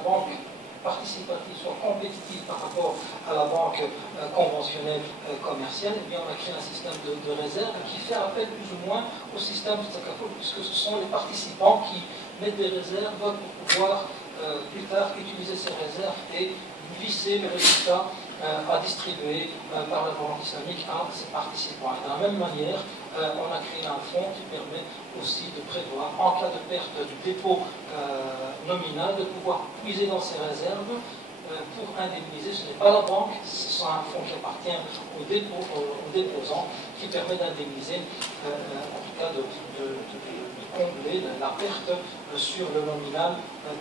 la banque participative soit compétitive par rapport à la banque conventionnelle commerciale, eh bien on a créé un système de réserve qui fait appel plus ou moins au système de Takaful, puisque ce sont les participants qui mettent des réserves pour pouvoir plus tard utiliser ces réserves et glisser les résultats à distribuer par la banque islamique à ses participants. Et de la même manière, on a créé un fonds qui permet aussi de prévoir, en cas de perte du dépôt nominal, de pouvoir puiser dans ces réserves pour indemniser. Ce n'est pas la banque, ce sont un fonds qui appartient aux déposants, qui permet d'indemniser, en tout cas de combler la perte sur le nominal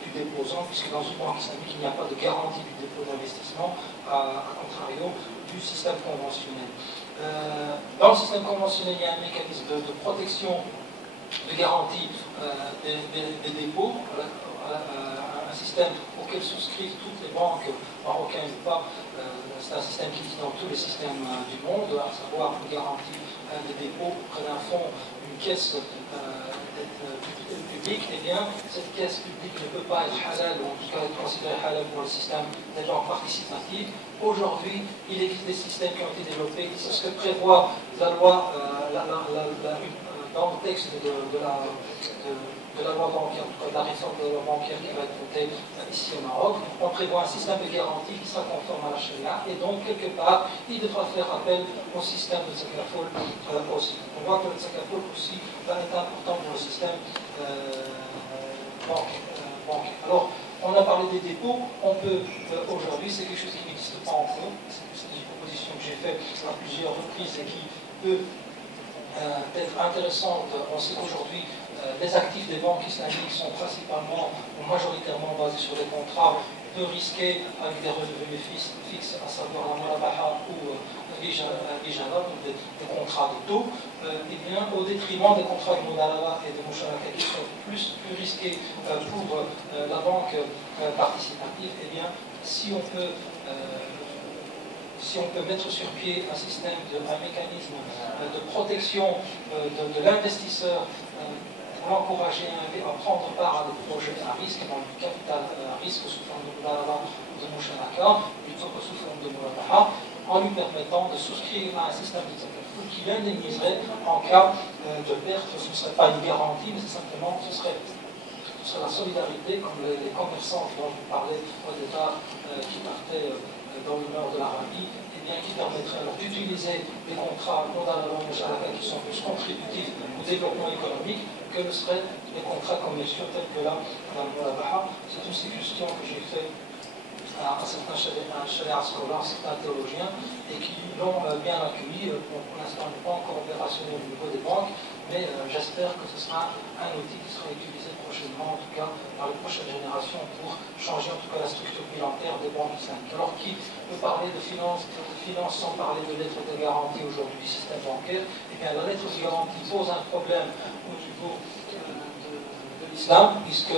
du déposant, puisque dans une banque islamique, il n'y a pas de garantie du dépôt d'investissement, à contrario du système conventionnel. Dans le système conventionnel, il y a un mécanisme de protection, de garantie des dépôts, un système auquel souscrivent toutes les banques, marocaines ou pas. C'est un système qui existe dans tous les systèmes du monde, à savoir une garantie des dépôts auprès d'un fonds, une caisse publique. Eh bien, cette caisse publique ne peut pas être halal, ou en tout cas être considérée halal pour le système des banques participatives. Aujourd'hui, il existe des systèmes qui ont été développés. C'est ce que prévoit la loi, dans le texte de la loi bancaire, en tout cas de la réforme de la loi bancaire qui va être votée ici au Maroc. On prévoit un système de garantie qui sera conforme à la Sharia, et donc quelque part, il devra faire appel au système de Zakaful aussi. On voit que le Zakaful aussi est important pour le système bancaire. Alors, on a parlé des dépôts. On peut aujourd'hui, c'est quelque chose qui n'existe pas encore. C'est une proposition que j'ai faite à plusieurs reprises et qui peut être intéressante. On sait qu'aujourd'hui, les actifs des banques islamiques sont principalement ou majoritairement basés sur des contrats peu risqués avec des revenus fixes, à savoir la murabaha ou l'ijara, donc des contrats de taux, et bien au détriment des contrats de mudalala et de musharaka qui sont plus risqués pour la banque participative. Et bien, si on peut mettre sur pied un système, un mécanisme de protection de l'investisseur, pour l'encourager à prendre part à des projets à risque, dans le capital à risque sous forme de mudalala ou de musharaka, plutôt que sous forme de murabaha, en lui permettant de souscrire à un système de Zakaful qui l'indemniserait en cas de perte. Ce ne serait pas une garantie, mais simplement ce serait la solidarité, comme les commerçants dont je vous parlais au départ, qui partaient dans le nord de l'Arabie, et bien qui permettrait d'utiliser des contrats qui sont plus contributifs au développement économique que ne seraient des contrats commerciaux tels que là, dans le Murabaha. C'est une suggestion que j'ai faite à certains sharia scholars, certains théologiens, et qui l'ont bien accueilli. Pour l'instant, il n'est pas encore opérationnel au niveau des banques, mais j'espère que ce sera un outil qui sera utilisé prochainement, en tout cas dans les prochaines générations, pour changer en tout cas la structure bilantaire des banques islamiques. Alors, qui peut parler de finance sans parler de lettres de garantie aujourd'hui du système bancaire? Eh bien, la lettre de garantie pose un problème au niveau de l'islam, puisque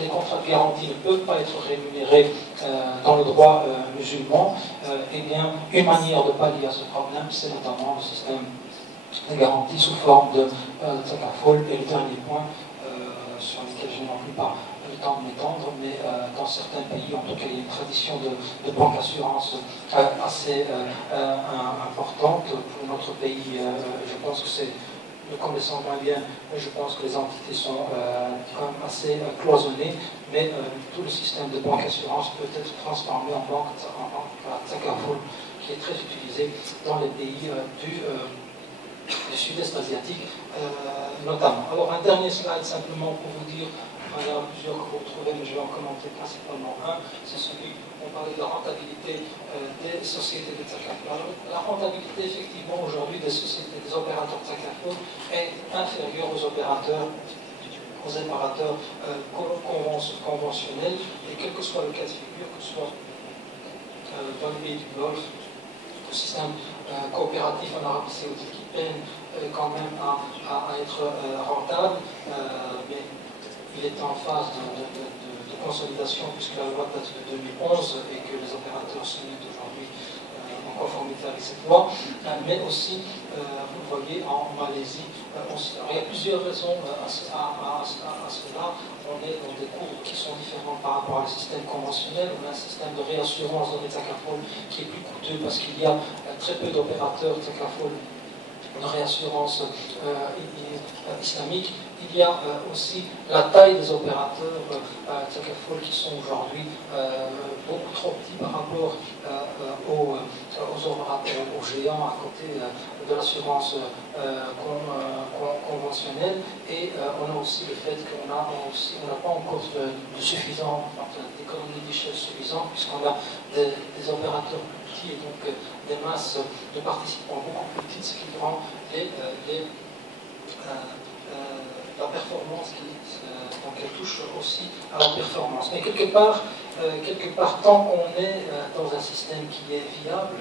les contrats de garantie ne peuvent pas être rémunérés dans le droit musulman. Eh bien, une manière de pallier à ce problème, c'est notamment le système de garantie sous forme de Zakaful. Et le dernier point, sur lequel je n'ai plus pas le temps de m'étendre, mais dans certains pays, en tout cas, il y a une tradition de banque assurance assez importante. Pour notre pays, je pense que c'est, le connaissant moins bien, je pense que les entités sont quand même assez cloisonnées, mais tout le système de banque assurance peut être transformé en banque Zakaful, qui est très utilisé dans les pays du sud-est asiatique notamment. Alors un dernier slide simplement pour vous dire, il y en a plusieurs que vous retrouvez, mais je vais en commenter principalement un, c'est celui où on parlait de la rentabilité des sociétés de Zakaful. La rentabilité effectivement aujourd'hui des sociétés, des opérateurs de Zakaful est inférieure aux opérateurs, aux éparateurs conventionnels, et quel que soit le cas de figure, que ce soit dans les pays du Golfe, le système coopératif en Arabie Saoudite qui peine quand même à être rentable, mais il est en phase de consolidation puisque la loi date de 2011 et que les opérateurs se mettent aujourd'hui en conformité avec cette loi, mais aussi, vous le voyez, en Malaisie. Alors, il y a plusieurs raisons à cela. on est dans des cours qui sont différents par rapport à le système conventionnel. On a un système de réassurance dans les Tzakafol qui est plus coûteux parce qu'il y a très peu d'opérateurs Tzakafol de réassurance islamique. Il y a aussi la taille des opérateurs Tzakafol qui sont aujourd'hui beaucoup trop petits par rapport aux opérateurs, aux géants à côté de l'assurance conventionnelle. Et on a aussi le fait qu'on n'a pas encore de suffisant, d'économie d'échelle suffisante, puisqu'on a des opérateurs plus petits et donc des masses de participants beaucoup plus petites, ce qui rend la performance donc elle touche aussi à la performance. Mais quelque part tant qu'on est dans un système qui est viable,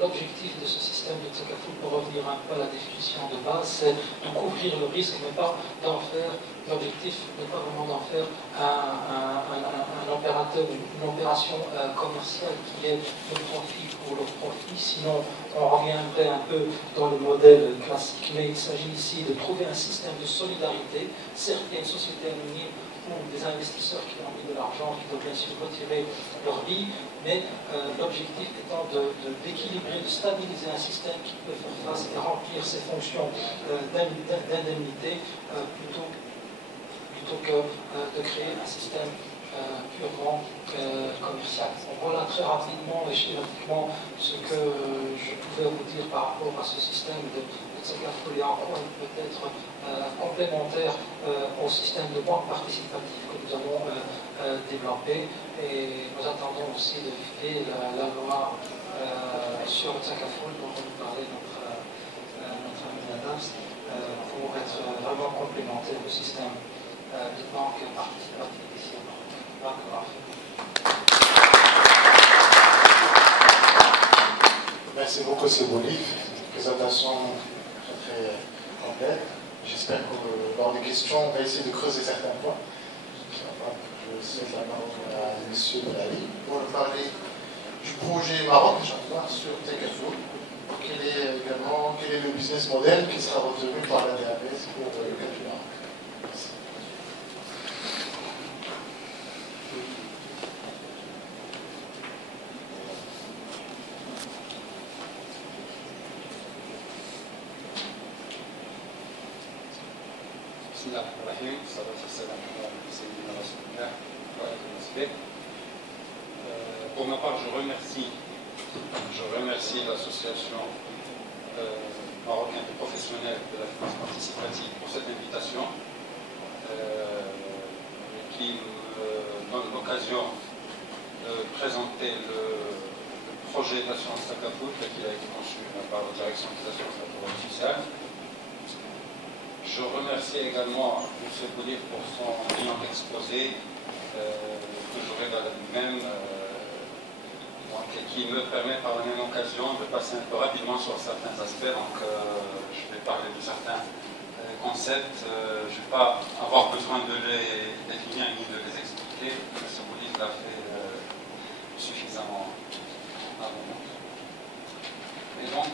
l'objectif de ce système de Tzakaful, pour revenir un peu à la définition de base, c'est de couvrir le risque, mais pas d'en faire, l'objectif n'est pas vraiment d'en faire un opérateur, une opération commerciale qui est de profit pour le profit, sinon on reviendrait un peu dans le modèle classique, mais il s'agit ici de trouver un système de solidarité. Certes, il y a une société anonyme ou des investisseurs qui ont mis de l'argent, qui doivent bien sûr retirer leur vie, mais l'objectif étant d'équilibrer, de stabiliser un système qui peut faire face et remplir ses fonctions d'indemnité plutôt que de créer un système purement commercial. Donc voilà très rapidement et schématiquement ce que je pouvais vous dire par rapport à ce système de Tzakaful et en quoi il peut être complémentaire au système de banque participative que nous avons développé. Et nous attendons aussi de valider la loi sur le Tzakaful dont va nous parler notre ami Nadams pour être vraiment complémentaire au système de banque participative ici au Maroc. Merci beaucoup, c'est beau livre. Présentation très complète. J'espère que lors des questions, on va essayer de creuser certains points. Je cède la parole à M. Belali pour nous parler du projet Maroc sur Tzakaful. Quel est le business model qui sera retenu par la DAPS pour le cas du Maroc? بسم الله الرحمن الرحيم والصلاة والسلام على سيدنا رسول الله وآله وصحبه. Pour ma part, je remercie l'association marocaine de professionnels de la finance participative pour cette invitation qui me donne l'occasion de présenter le projet d'assurance Tzakaful tel qu'il a été conçu par la direction des assurances de la Sécurité sociale. Je remercie également M. Boulir pour son brillant exposé, toujours égal à lui-même, qui me permet par la même occasion de passer un peu rapidement sur certains aspects. Donc, je vais parler de certains concepts. Je ne vais pas avoir besoin de les définir ni de les expliquer. M. Boulir l'a fait suffisamment avant. Et donc,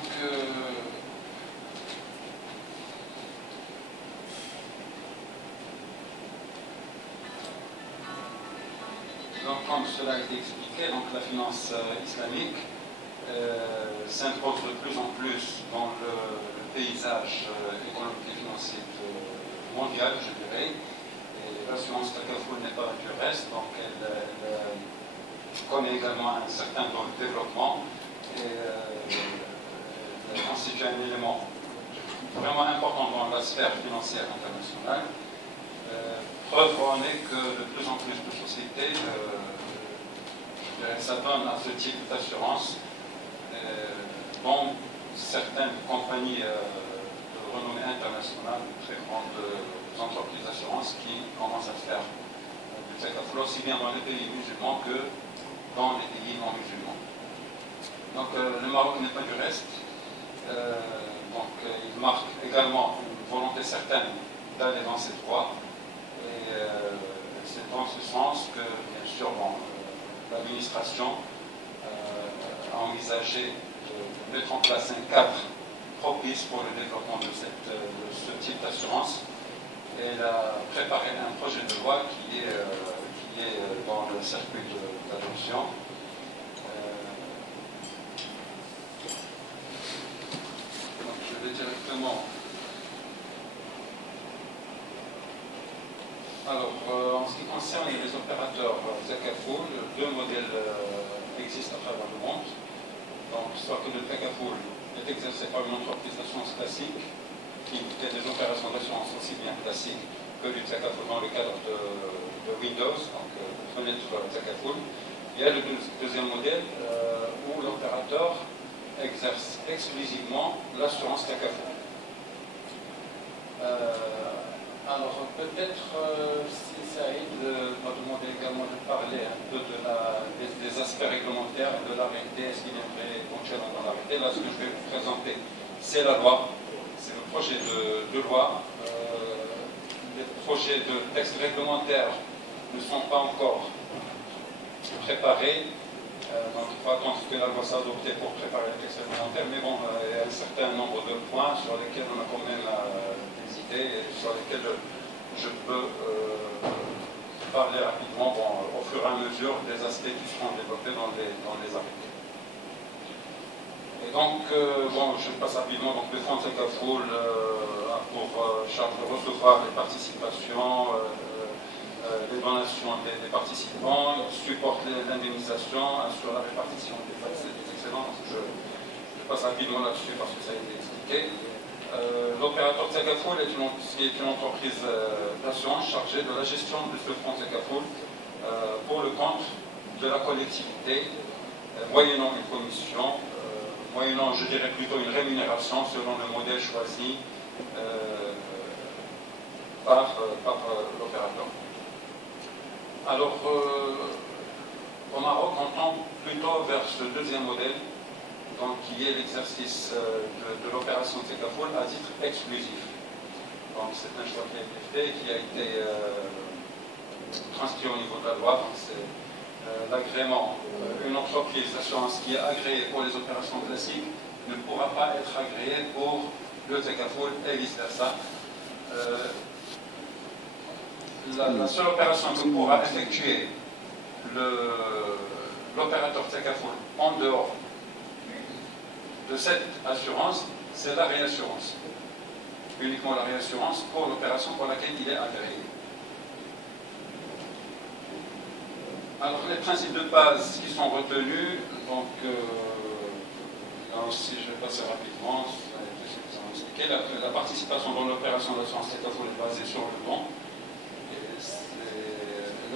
comme cela a été expliqué, donc la finance islamique s'impose de plus en plus dans le paysage économique et financier mondial, je dirais. Et l'assurance Tzakaful n'est pas du reste, donc elle connaît également un certain développement et elle constitue un élément vraiment important dans la sphère financière internationale. Preuve en est que de plus en plus de sociétés s'adonnent à ce type d'assurance, dont certaines compagnies de renommée internationale, très grandes entreprises d'assurance qui commencent à faire du Tzakaful aussi bien dans les pays musulmans que dans les pays non musulmans. Donc le Maroc n'est pas du reste, donc il marque également une volonté certaine d'aller dans cette voie. Et c'est dans ce sens que, bien sûr, l'administration a envisagé de mettre en place un cadre propice pour le développement de ce type d'assurance, Elle a préparé un projet de loi qui est dans le circuit d'adoption. Donc je vais directement. Alors, en ce qui concerne les opérateurs Zakafoul, deux modèles existent à travers le monde. Donc, soit que le Zakafoul est exercé par une entreprise d'assurance classique qui fait des opérations d'assurance aussi bien classiques que du Zakafoul dans le cadre de Windows, donc fenêtre Zakafoul. Il y a le deuxième modèle où l'opérateur exerce exclusivement l'assurance Zakafoul. Alors, peut-être, si Saïd m'a demandé également de parler un peu des aspects réglementaires et de l'arrêté, est-ce qu'il y aimerait éventuellement dans l'arrêté. Là, ce que je vais vous présenter, c'est la loi, c'est le projet de loi. Les projets de textes réglementaires ne sont pas encore préparés. Donc, il faut attendre que la loi soit adoptée pour préparer les textes réglementaires. Mais bon, il y a un certain nombre de points sur lesquels on a quand même et sur lesquels je peux parler rapidement au fur et à mesure des aspects qui seront développés dans les arrêtés. Et donc, je passe rapidement. Donc, le fonds Zakafoul a pour charge de recevoir les participations, les donations des participants, il supporte l'indemnisation, assure la répartition des excédents. Je passe rapidement là-dessus parce que ça a été expliqué. L'opérateur Zakafoul est une entreprise d'assurance chargée de la gestion de ce fonds Zakafoul pour le compte de la collectivité, moyennant une commission, moyennant, je dirais plutôt une rémunération selon le modèle choisi par l'opérateur. Alors, au Maroc, on tombe plutôt vers ce deuxième modèle, donc qui est l'exercice de l'opération Zakafoul à titre exclusif. Donc c'est un choix qui a été fait, qui a été transcrit au niveau de la loi. Donc c'est l'agrément. Une entreprise d'assurance qui est agréée pour les opérations classiques ne pourra pas être agréée pour le Zakafoul et vice versa. La seule opération que pourra effectuer l'opérateur Zakafoul en dehors de cette assurance, c'est la réassurance. Uniquement la réassurance pour l'opération pour laquelle il est agréé. Alors les principes de base qui sont retenus, donc là aussi je vais passer rapidement, la participation dans l'opération d'assurance Zakafoul est basée sur le don.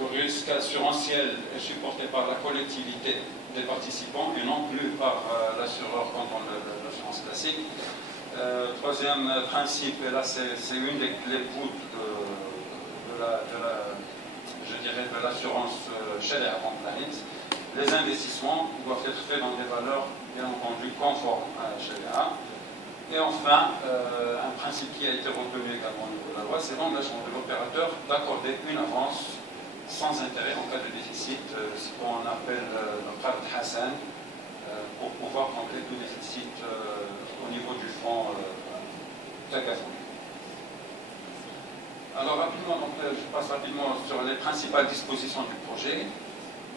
Le risque assurantiel est supporté par la collectivité des participants et non plus par l'assureur comme dans l'assurance classique. Troisième principe, et là c'est une des clés voûtes de l'assurance Sharia compliance. Les investissements doivent être faits dans des valeurs bien entendu conformes à la Sharia. Et enfin, un principe qui a été retenu également au niveau de la loi, c'est l'engagement de l'opérateur d'accorder une avance sans intérêt en cas de déficit, ce qu'on appelle le Qard Hassan, pour pouvoir combler tout déficit au niveau du fonds Zakafoul. Alors rapidement, donc, je passe rapidement sur les principales dispositions du projet.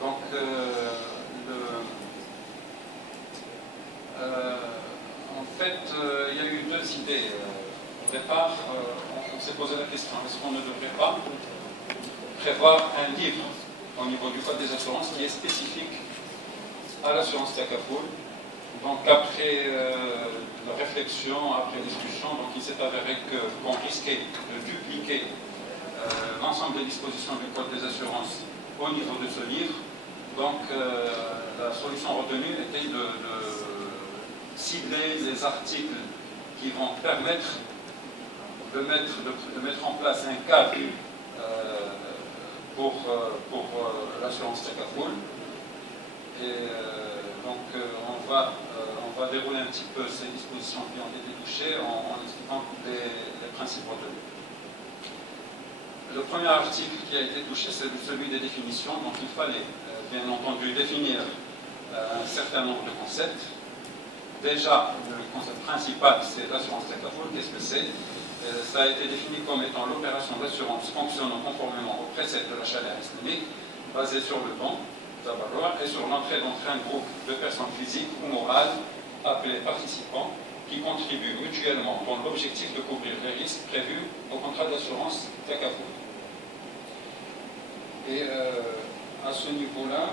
Donc, en fait, il y a eu deux idées. Au départ, on s'est posé la question, est-ce qu'on ne devrait pas prévoir un livre au niveau du Code des assurances qui est spécifique à l'assurance Zakafoul. Donc après la réflexion, après discussion, donc il s'est avéré qu'on risquait de dupliquer l'ensemble des dispositions du Code des assurances au niveau de ce livre. Donc la solution retenue était de cibler les articles qui vont permettre de mettre en place un cadre pour l'assurance Zakafoul. Et donc on va dérouler un petit peu ces dispositions qui ont été touchées en expliquant les principes retenus. Le premier article qui a été touché, c'est celui des définitions. Donc il fallait bien entendu définir un certain nombre de concepts. Déjà, le concept principal, c'est l'assurance Zakafoul. Qu'est-ce que c'est? Ça a été défini comme étant l'opération d'assurance fonctionnant conformément aux préceptes de la charia islamique, basée sur le don, et sur l'entrée dans un groupe de personnes physiques ou morales appelées participants, qui contribuent mutuellement dans l'objectif de couvrir les risques prévus au contrat d'assurance Takaful. Et à ce niveau-là,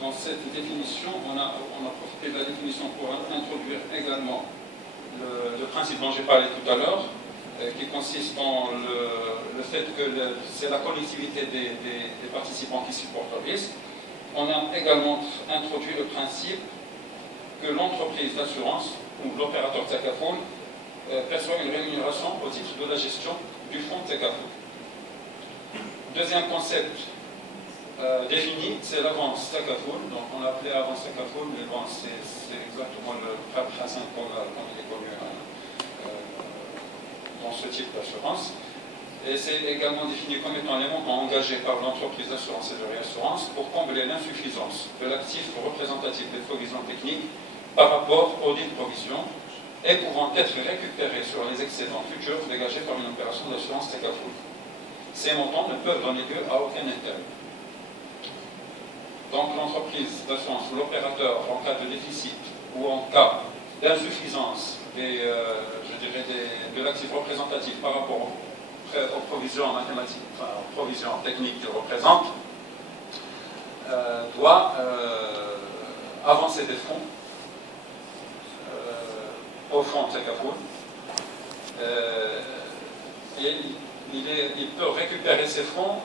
dans cette définition, on a profité de la définition pour introduire également le principe dont j'ai parlé tout à l'heure, qui consiste dans le fait que c'est la collectivité des participants qui supportent le risque. On a également introduit le principe que l'entreprise d'assurance ou l'opérateur Takaful perçoit une rémunération au titre de la gestion du fonds Takaful. Deuxième concept défini, c'est l'avance Takaful. Donc on l'appelait avance Takaful, mais bon, c'est exactement le Frère Hassan comme il est connu dans ce type d'assurance. Et c'est également défini comme étant les montants engagés par l'entreprise d'assurance et de réassurance pour combler l'insuffisance de l'actif représentatif des provisions techniques par rapport aux dites provisions et pouvant être récupérés sur les excédents futurs dégagés par une opération d'assurance Takaful. Ces montants ne peuvent donner lieu à aucun intérêt. Donc l'entreprise d'assurance ou l'opérateur, en cas de déficit ou en cas d'insuffisance de l'actif représentatif par rapport aux provisions mathématiques, enfin aux provisions techniques qu'il représente, doit avancer des fonds au fonds Takaful. Et il peut récupérer ces fonds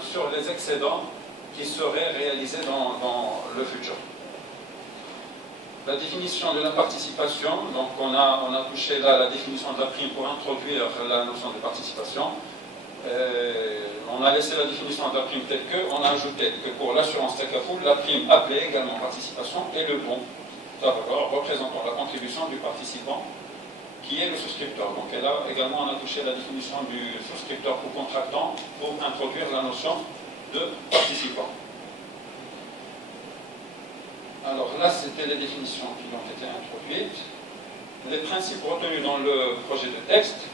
sur les excédents qui seraient réalisés dans le futur. La définition de la participation, donc on a touché là la définition de la prime pour introduire la notion de participation. On a laissé la définition de la prime telle que, on a ajouté que pour l'assurance Takaful, la prime appelée également participation et le bon représentant la contribution du participant qui est le souscripteur. Donc et là également on a touché la définition du souscripteur ou contractant pour introduire la notion de participant. Alors là, c'était les définitions qui ont été introduites. Les principes retenus dans le projet de texte,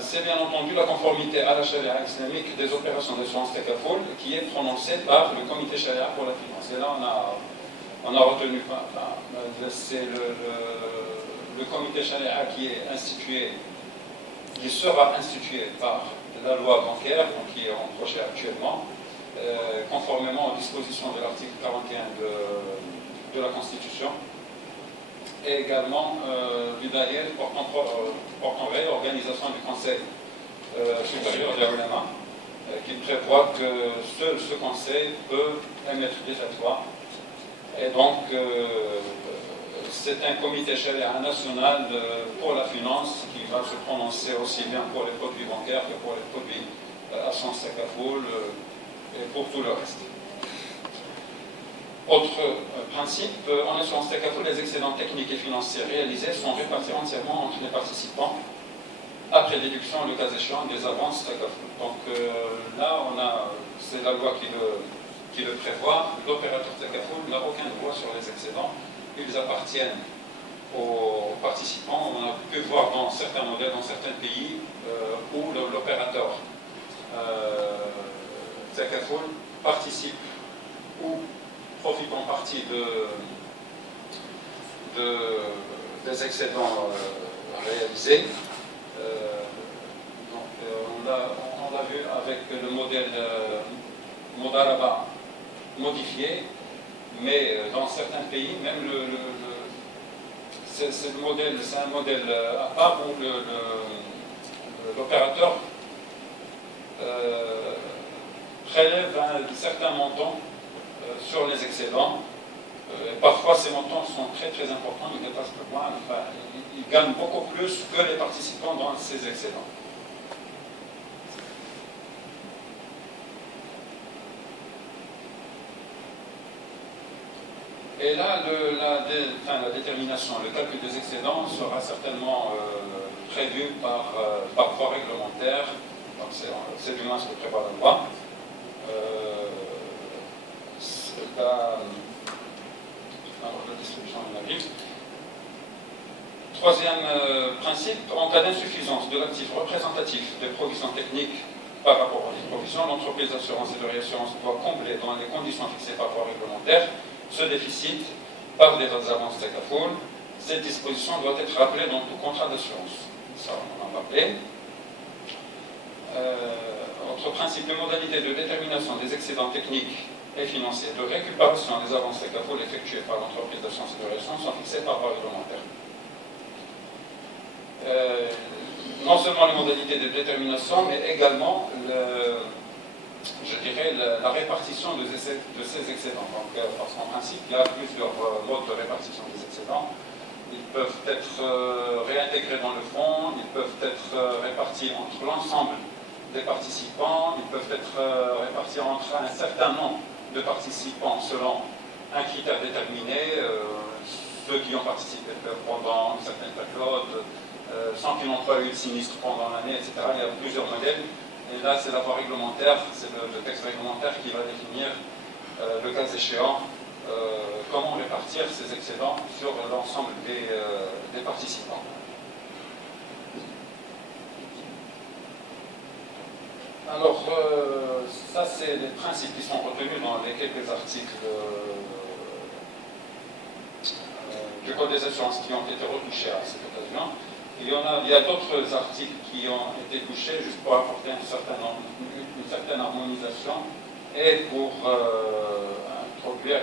c'est bien entendu la conformité à la charia islamique des opérations d'assurance Takaful qui est prononcée par le comité charia pour la finance. Et là, on a retenu, c'est le comité charia qui est institué, qui sera institué par la loi bancaire, donc qui est en projet actuellement, conformément aux dispositions de l'article 41 de la Constitution, et également l'UDAIL portant réorganisation du Conseil supérieur des ulama, qui prévoit que seul ce Conseil peut émettre des fatwas. Et donc, c'est un comité charia national pour la finance qui va se prononcer aussi bien pour les produits bancaires que pour les produits assurance Takaful et pour tout le reste. Autre principe, en assurance Takaful, les excédents techniques et financiers réalisés sont répartis entièrement entre les participants, après déduction, le cas échéant, des avances Takaful. Donc là, c'est la loi qui le prévoit. L'opérateur Takaful n'a aucun droit sur les excédents. Ils appartiennent aux participants. On a pu voir dans certains modèles, dans certains pays, où l'opérateur Takaful participe ou profite en partie des excédents réalisés. On l'a vu avec le modèle Modaraba modifié, mais dans certains pays, même c'est un modèle à part où l'opérateur prélève un certain montant sur les excédents. Parfois, ces montants sont très très importants, ils dépassent le mois, enfin, ils gagnent beaucoup plus que les participants dans ces excédents. Et là, la détermination, le calcul des excédents sera certainement prévu par voie réglementaire, donc c'est du moins ce que prévoit la loi. La distribution numérique. Troisième principe, en cas d'insuffisance de l'actif représentatif des provisions techniques par rapport aux provisions, l'entreprise d'assurance et de réassurance doit combler dans les conditions fixées par voie réglementaire ce déficit par des avances TECAFOL. Cette disposition doit être rappelée dans tout contrat d'assurance. Ça, on en a parlé. Autre principe, les modalités de détermination des excédents techniques et financiers de récupération des avances TECAFOL effectuées par l'entreprise d'assurance et de réassurance sont fixées par voie réglementaire. Non seulement les modalités de détermination, mais également, je dirais, la répartition de ces excédents. Donc, parce qu'en principe, il y a plusieurs modes de répartition des excédents. Ils peuvent être réintégrés dans le fonds, ils peuvent être répartis entre l'ensemble des participants, ils peuvent être répartis entre un certain nombre de participants selon un critère déterminé, ceux qui ont participé pendant une certaine période, sans qu'ils n'ont pas eu de sinistre pendant l'année, etc. Il y a plusieurs modèles. Et là, c'est la voie réglementaire, c'est le texte réglementaire qui va définir, le cas échéant, comment répartir ces excédents sur l'ensemble des participants. Alors, ça, c'est les principes qui sont retenus dans les quelques articles du Code des assurances qui ont été retouchés à cette occasion. Il y a d'autres articles qui ont été touchés juste pour apporter une certaine harmonisation et pour introduire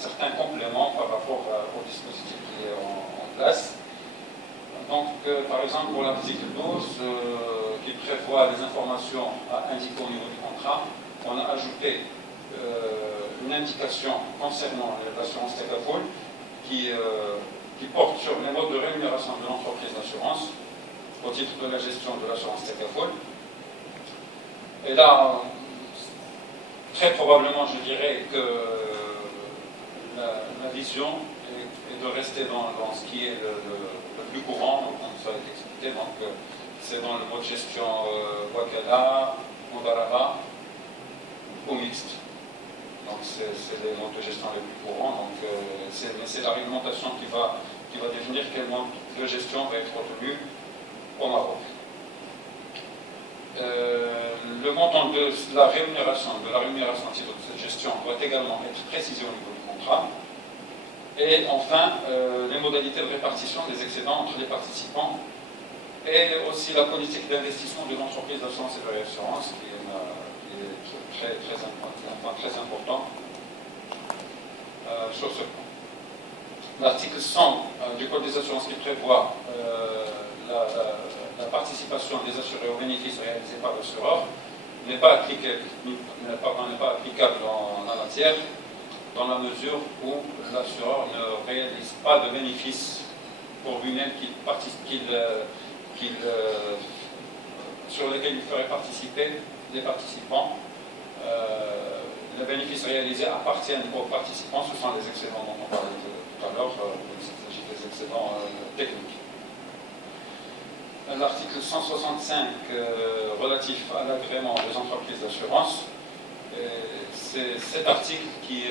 certains compléments par rapport au dispositif qui est en place. Donc, par exemple, pour l'article 12, qui prévoit les informations à indiquer au niveau du contrat, on a ajouté une indication concernant l'assurance TECAFOL qui porte sur les modes de rémunération de l'entreprise d'assurance au titre de la gestion de l'assurance TECAFOL. Et là, très probablement, je dirais que la vision est de rester dans ce qui est le plus courant, comme ça a été expliqué. Donc, c'est dans le mode gestion Wakala, Mudaraba ou mixte. Donc, c'est les modes de gestion les plus courants. Donc, c'est la réglementation qui va définir quel mode de gestion va être retenu au Maroc. Le montant de la rémunération à titre de cette gestion doit également être précisé au niveau du contrat. Et enfin, les modalités de répartition des excédents entre les participants et aussi la politique d'investissement de l'entreprise d'assurance et de réassurance qui est très important sur ce point. L'article 100 du Code des assurances qui prévoit la participation des assurés aux bénéfices réalisés par l'assureur n'est pas applicable en la matière, dans la mesure où l'assureur ne réalise pas de bénéfices pour lui-même sur lesquels il ferait participer les participants. Les bénéfices réalisés appartiennent aux participants, ce sont les excédents dont on parlait tout à l'heure, il s'agit des excédents techniques. L'article 165 relatif à l'agrément des entreprises d'assurance, c'est cet article qui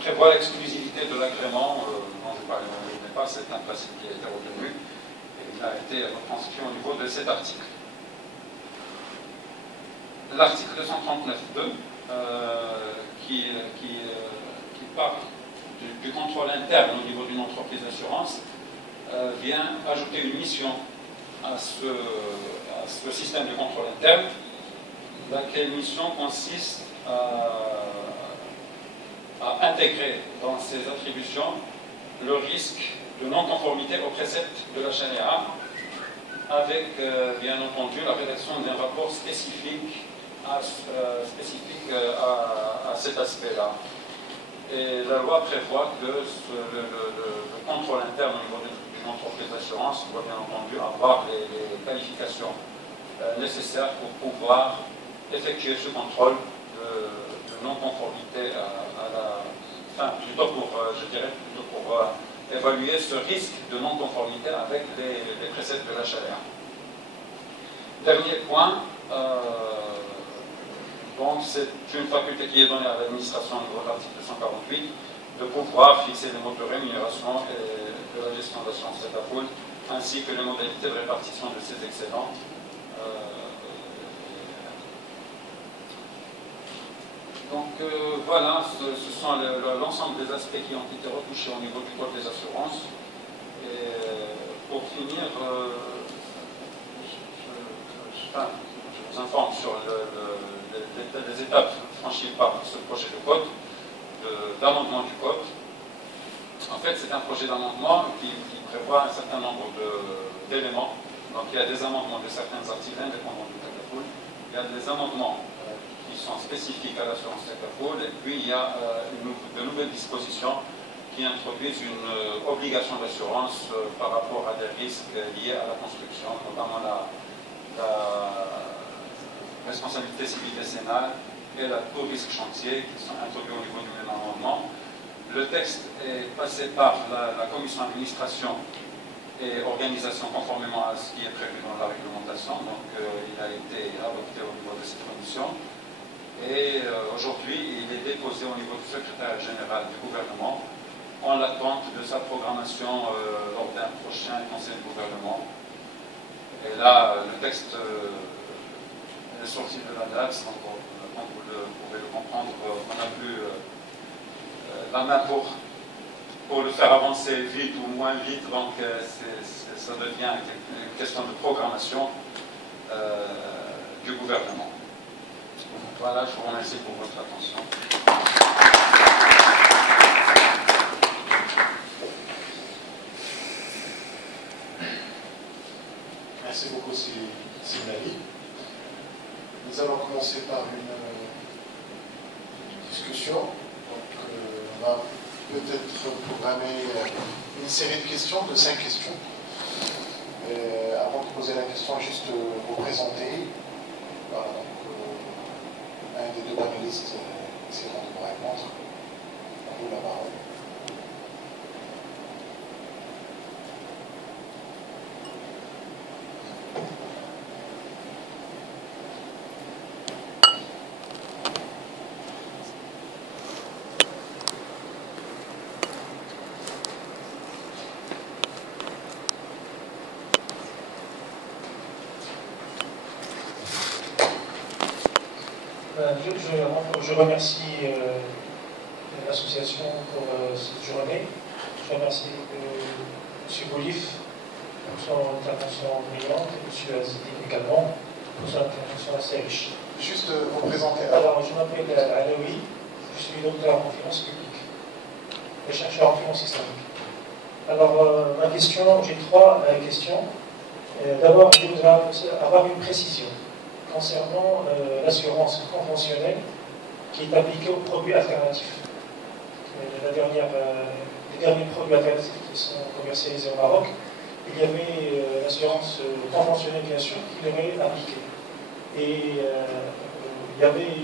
prévoit l'exclusivité de l'agrément dont je parlais au départ. C'est un principe qui a été retenu et il a été retranscrit au niveau de cet article. L'article 239.2 qui parle du contrôle interne au niveau d'une entreprise d'assurance vient ajouter une mission à ce système de contrôle interne, laquelle mission consiste à intégrer dans ses attributions le risque de non-conformité aux préceptes de la charia, avec bien entendu la rédaction d'un rapport spécifique à cet aspect-là. Et la loi prévoit que le contrôle interne au niveau d'une entreprise d'assurance doit bien entendu avoir les qualifications nécessaires pour pouvoir effectuer ce contrôle de non-conformité plutôt pour évaluer ce risque de non-conformité avec les préceptes de la charia. Dernier point, donc c'est une faculté qui est donnée à l'administration au niveau de l'article 148 de pouvoir fixer les modes de rémunération et de la gestion de l'assurance Takaful, ainsi que les modalités de répartition de ces excédents. Donc voilà, ce sont l'ensemble des aspects qui ont été retouchés au niveau du code des assurances. Et pour finir, je vous informe sur les étapes franchies par ce projet de code, d'amendement du code. En fait, c'est un projet d'amendement qui prévoit un certain nombre d'éléments. Donc il y a des amendements de certains articles indépendants du Takaful, il y a des amendements qui sont spécifiques à l'assurance Takaful, et puis il y a de nouvelles dispositions qui introduisent une obligation d'assurance par rapport à des risques liés à la construction, notamment la responsabilité civile décennale et la tout risque chantier qui sont introduits au niveau du même amendement. Le texte est passé par la commission administration et organisation conformément à ce qui est prévu dans la réglementation, donc il a été adopté au niveau de cette commission. Et aujourd'hui, il est déposé au niveau du secrétaire général du gouvernement en l'attente de sa programmation lors d'un prochain conseil de gouvernement. Et là, le texte est sorti de la DAX, donc comme vous pouvez le comprendre, on n'a plus la main pour le faire avancer vite ou moins vite, donc ça devient une question de programmation du gouvernement. Voilà, je vous remercie pour votre attention. Merci beaucoup, Simali. Nous allons commencer par une discussion. Donc, on va peut-être programmer une série de questions, de 5 questions. Avant de poser la question, juste vous présenter. Voilà, donc, un des deux panélistes essaiera de vous répondre. À vous la parole. Je remercie l'association pour cette journée. Je remercie M. Boulif pour son intervention brillante et M. Azidine également pour son intervention assez riche. Juste vous présenter. Alors, je m'appelle Alaoui, je suis docteur en finances publiques et chercheur en finances islamiques. Alors, ma question, j'ai 3 questions. D'abord, je voudrais avoir une précision concernant l'assurance conventionnelle qui est appliquée aux produits alternatifs. Les derniers produits alternatifs qui sont commercialisés au Maroc, il y avait l'assurance conventionnelle, bien sûr, qui leur est appliquée. Et il y avait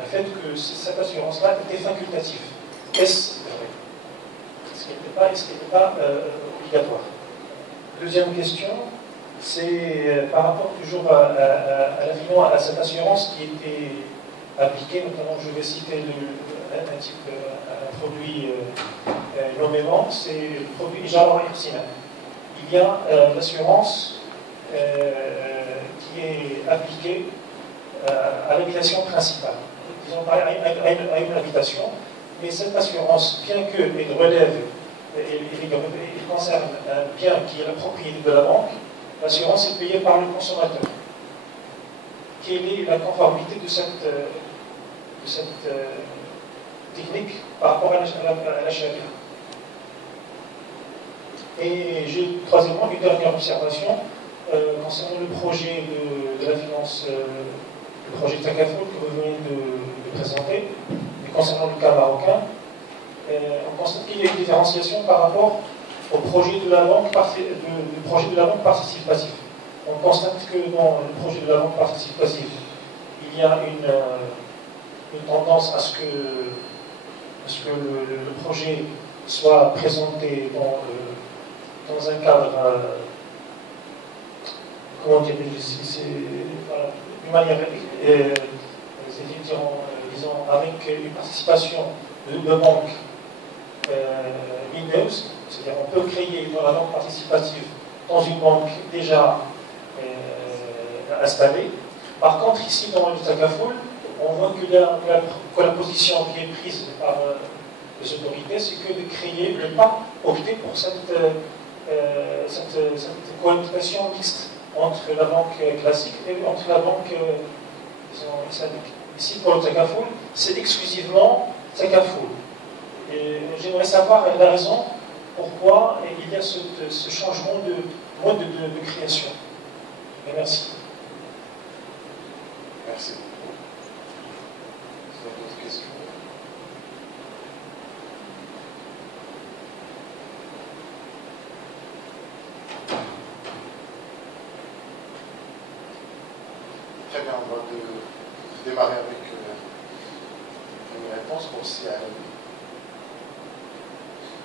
un fait que cette assurance-là était facultative. Est-ce vrai? Est-ce qu'elle n'était pas obligatoire? Deuxième question, c'est par rapport toujours à cette assurance qui était appliquée, notamment je vais citer un produit nommément, c'est le produit Ijara Irsina. Il y a l'assurance qui est appliquée à l'habitation principale, disons à une habitation, mais cette assurance, bien qu'elle relève, elle concerne un bien qui est la propriété de la banque, l'assurance est payée par le consommateur. Quelle est la conformité de cette technique par rapport à la charia? Et j'ai troisièmement une dernière observation concernant le projet de la finance, le projet de Takaful que vous venez de présenter, et concernant le cas marocain. On constate qu'il y a une différenciation par rapport au projet de la banque participative. On constate que dans le projet de la banque participative, il y a une tendance à ce que le projet soit présenté dans un cadre, comment dire, d'une manière, disons, avec participation de banque Windows, c'est-à-dire on peut créer dans la banque participative dans une banque déjà installée. Par contre, ici, dans le Takaful, on voit que la position qui est prise par les autorités, c'est que de créer, de ne pas opter pour cette cohabitation mixte entre la banque classique et entre la banque islamique. Ici, pour le Takaful, c'est exclusivement Takaful. Et j'aimerais savoir la raison pourquoi il y a ce changement de mode de création. Et merci. Merci beaucoup. Vous avez d'autres questions? Très bien, on va démarrer avec une réponse pour CRLB.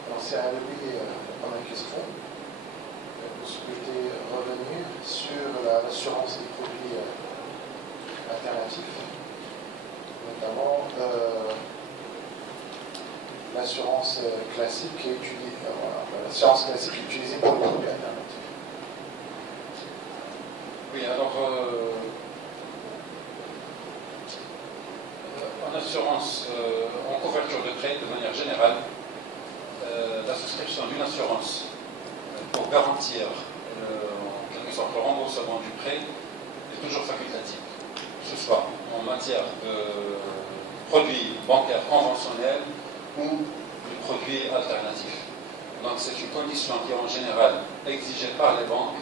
Alors CRLB, première question. Vous souhaitez revenir sur l'assurance des produits alternatifs, notamment l'assurance classique qui est utilisée pour les produits alternatifs. Oui, alors en assurance, en couverture de prêt, de manière générale, la souscription d'une assurance pour garantir en quelque sorte le remboursement du prêt est toujours facultative, que ce soit en matière de produits bancaires conventionnels ou de produits alternatifs. Donc c'est une condition qui est en général exigée par les banques.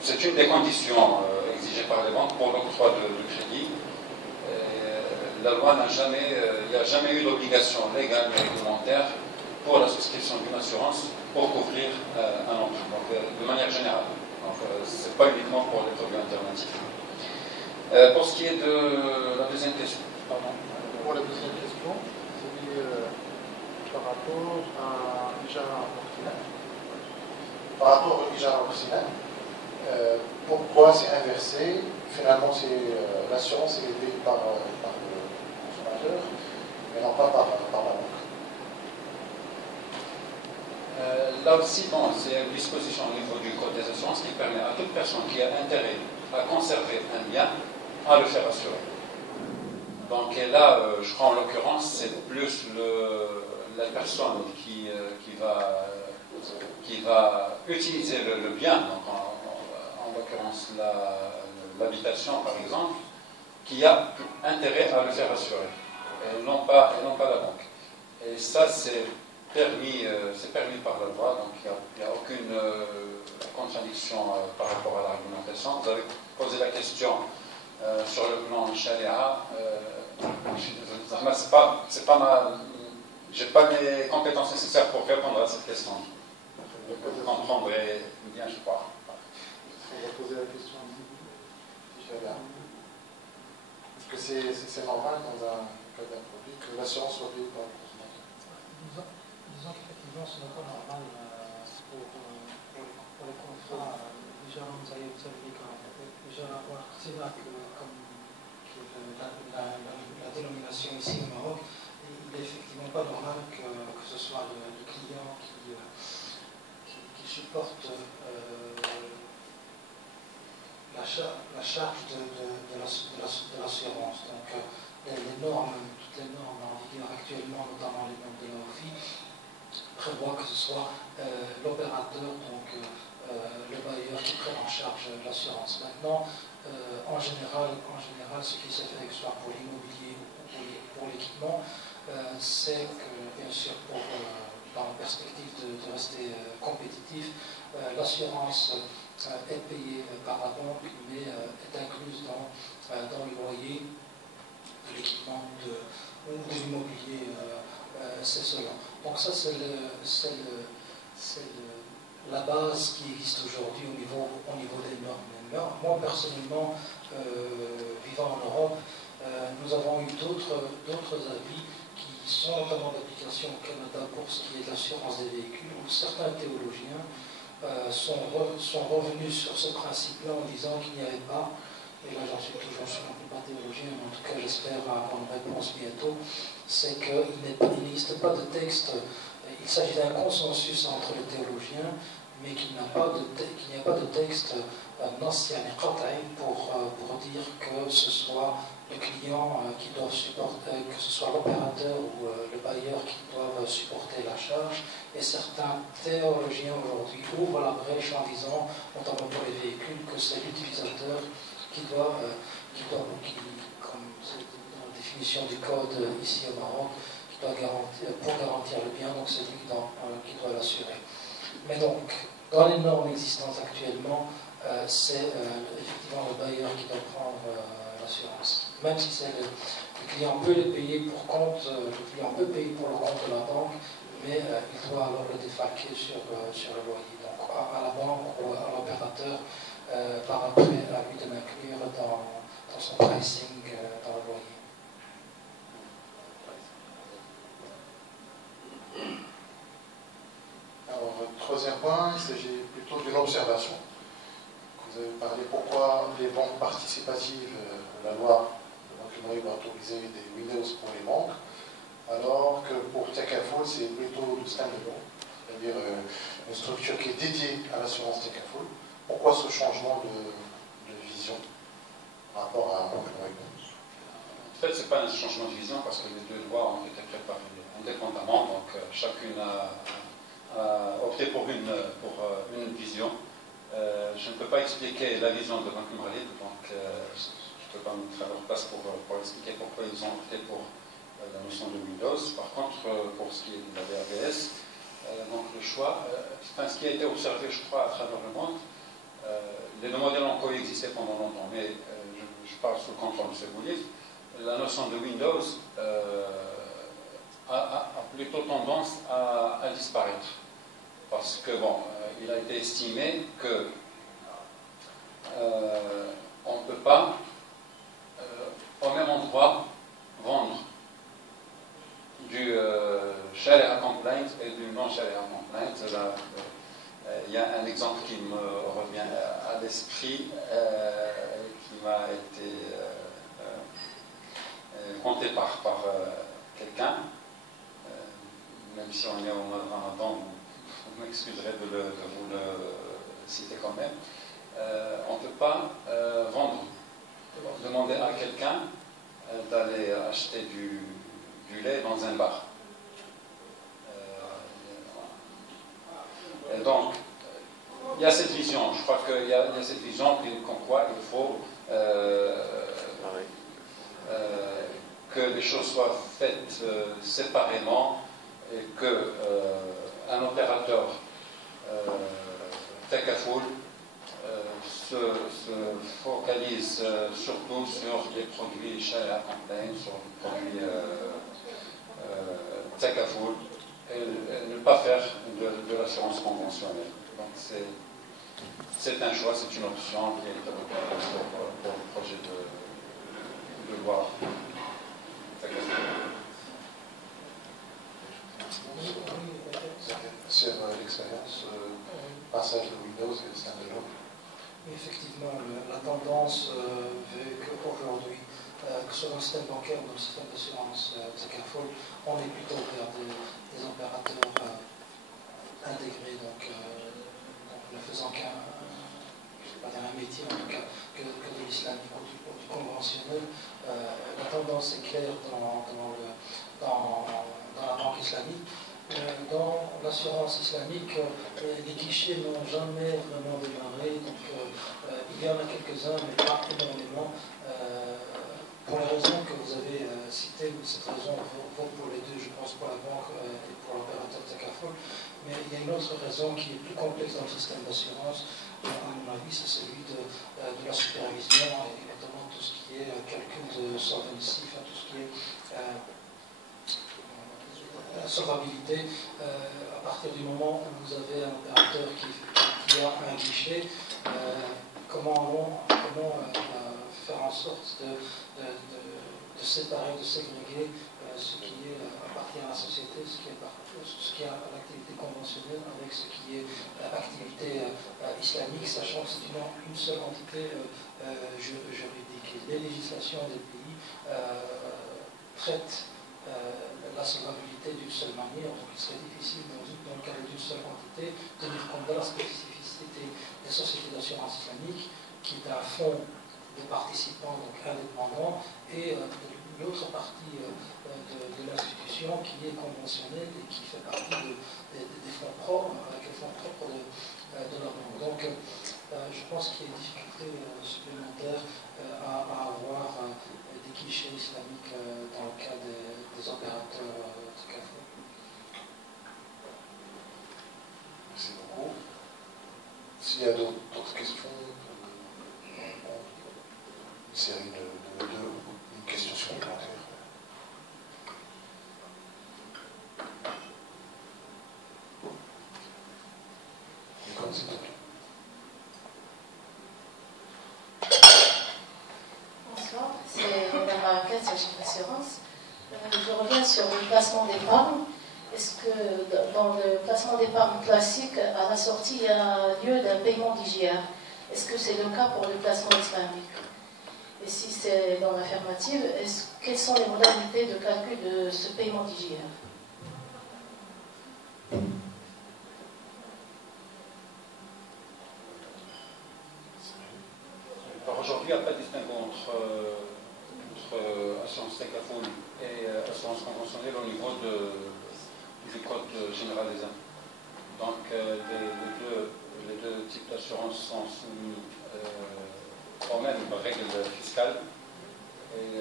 C'est une des conditions exigées par les banques pour l'octroi de crédit. La loi n'a jamais, il n'y a jamais eu d'obligation légale et réglementaire pour la souscription d'une assurance pour couvrir un emprunt, donc de manière générale. Donc ce n'est pas uniquement pour les produits alternatifs. Pour ce qui est de la deuxième question, pardon. Pour la deuxième question, c'est par rapport à l'Ijara Occident. Par rapport au Ijara Occident, pourquoi c'est inversé? Finalement, l'assurance est payée par le consommateur, mais non pas par la banque. Là aussi, bon, c'est une disposition au niveau du Code des assurances qui permet à toute personne qui a intérêt à conserver un bien à le faire assurer. Donc et là, je crois en l'occurrence, c'est plus la personne qui va utiliser le bien, donc en l'occurrence l'habitation par exemple, qui a intérêt à le faire assurer, et non pas la banque. Et ça, c'est permis par la loi, donc il n'y a aucune contradiction par rapport à l'argumentation. Vous avez posé la question sur le plan Sharia. Je suis désolé, c'est pas j'ai pas les compétences nécessaires pour répondre à cette question. Vous comprendrez bien, je crois. On va poser la question à Sharia. Est-ce que c'est normal dans un cas d'un produit que l'assurance soit payée par le consommateur? Disons qu'effectivement, ce n'est pas normal pour les contrats. Déjà, vous avez dit déjà c'est là que comme la dénomination ici au Maroc, il n'est effectivement pas normal que ce soit le client qui supporte la charge de l'assurance. Donc, toutes les normes en vigueur actuellement, notamment les normes de l'OFI, prévoient que ce soit l'opérateur, donc le bailleur, qui prenne en charge l'assurance. Maintenant, en général, ce qui s'effectue, que ce soit pour l'immobilier ou pour l'équipement, c'est que, bien sûr, dans la perspective de rester compétitif, l'assurance est payée par la banque, mais est incluse dans le loyer de l'équipement ou de l'immobilier, c'est cela. Donc ça, c'est la base qui existe aujourd'hui au niveau des normes. Moi, personnellement, vivant en Europe, nous avons eu d'autres avis qui sont notamment d'application au Canada pour ce qui est de l'assurance des véhicules, où certains théologiens sont revenus sur ce principe-là en disant qu'il n'y avait pas et là j'en suis toujours, je ne suis pas théologien, mais en tout cas j'espère avoir une réponse bientôt, c'est qu'il n'existe pas de texte, il s'agit d'un consensus entre les théologiens, mais qu'il n'y a pas de texte nassian et qat'i pour dire que ce soit le client qui doit supporter, que ce soit l'opérateur ou le bailleur qui doivent supporter la charge. Et certains théologiens aujourd'hui ouvrent la brèche en disant, notamment pour les véhicules, que c'est l'utilisateur qui doit, comme c'est dans la définition du code ici au Maroc, qui doit garantir, pour garantir le bien, donc c'est lui qui doit l'assurer. Mais donc, dans les normes existantes actuellement, c'est effectivement le bailleur qui doit prendre l'assurance. Même si c'est le client peut les payer pour compte, le client peut payer pour le compte de la banque, mais il doit alors le défalquer sur le loyer. Donc à la banque ou à l'opérateur, par après, à lui de l'inclure dans son pricing dans le loyer. Alors, troisième point, il s'agit plutôt d'une observation. Vous avez parlé pourquoi les banques participatives, la loi de banque va autoriser des Windows pour les banques, alors que pour Takaful, c'est plutôt le standalone, c'est-à-dire une structure qui est dédiée à l'assurance Takaful. Pourquoi ce changement de vision par rapport à banque En fait, ce n'est pas un changement de vision parce que les deux lois ont été préparées indépendamment, donc chacune a opté pour une vision. Je ne peux pas expliquer la vision de Banque Umralid, donc je ne peux pas me mettre à leur place pour expliquer pourquoi ils ont opté pour la notion de Windows. Par contre, pour ce qui est de la DABS, donc le choix, ce qui a été observé, je crois, à travers le monde, les deux modèles ont coexisté pendant longtemps, mais je parle sous le contrôle de ce livre. La notion de Windows a plutôt tendance à disparaître. Parce que, bon, il a été estimé que on ne peut pas, au même endroit, vendre du Sharia compliant et du non-Sharia compliant. Là, il y a un exemple qui me revient à l'esprit, qui m'a été conté par quelqu'un, même si on est au mois de Ramadan, vous m'excuserez de vous le citer quand même. On ne peut pas demander à quelqu'un d'aller acheter du lait dans un bar. Et donc, il y a cette vision, je crois qu'il y a cette vision comme quoi il faut que les choses soient faites séparément et qu'un opérateur Takaful se focalise surtout sur les produits Sharia compliant, sur les produits Takaful, et ne pas faire de l'assurance conventionnelle. Donc c'est un choix, c'est une option qui est adoptée pour le projet de loi Takaful. Sur l'expérience, passage de Windows et standalone. Effectivement, la tendance veut qu'aujourd'hui, que ce soit dans le système bancaire ou dans le système d'assurance Takaful, on est plutôt vers des opérateurs intégrés, donc ne faisant qu'un, je ne sais pas dire un métier, en tout cas, que de l'islamique ou du conventionnel. La tendance est claire dans la banque islamique. Dans l'assurance islamique, les guichets n'ont jamais vraiment démarré, donc il y en a quelques-uns, mais pas énormément. Pour les raisons que vous avez citées, cette raison vaut pour les deux, je pense, pour la banque et pour l'opérateur Takaful, mais il y a une autre raison qui est plus complexe dans le système d'assurance, à mon avis, c'est celui de la supervision, et notamment tout ce qui est calcul de solvency, tout ce qui est solvabilité, à partir du moment où vous avez un opérateur qui a un guichet, comment faire en sorte de séparer, de ségréguer ce qui appartient à la société, ce qui est à l'activité conventionnelle avec ce qui est activité islamique, sachant que c'est une seule entité juridique. Et les législations des pays traitent la solvabilité d'une seule manière, donc il serait difficile dans le cadre d'une seule entité de tenir compte de la spécificité des sociétés d'assurance islamique, qui est un fonds de participants donc indépendants, et l'autre partie de l'institution qui est conventionnelle et qui fait partie des fonds propres, avec les fonds propres de la banque. Donc je pense qu'il y a une difficulté supplémentaire à avoir des clichés islamiques dans le cas des opérateurs de café. Merci beaucoup. S'il y a d'autres questions, une série une question supplémentaire. Nicole, s'il te plaît. Bonsoir, c'est Mme Marquette, agent d'assurance. Je reviens sur le placement d'épargne. Est-ce que dans le placement d'épargne classique, à la sortie, il y a lieu d'un paiement d'IGR? Est-ce que c'est le cas pour le placement islamique? Et si c'est dans l'affirmative, quelles sont les modalités de calcul de ce paiement d'IGR? Aujourd'hui, il n'y a pas de distinction entre assurance Tekafoul et assurance conventionnelle au niveau du Code général des impôts. Donc, les deux types d'assurance sont soumis aux mêmes règles fiscales. Et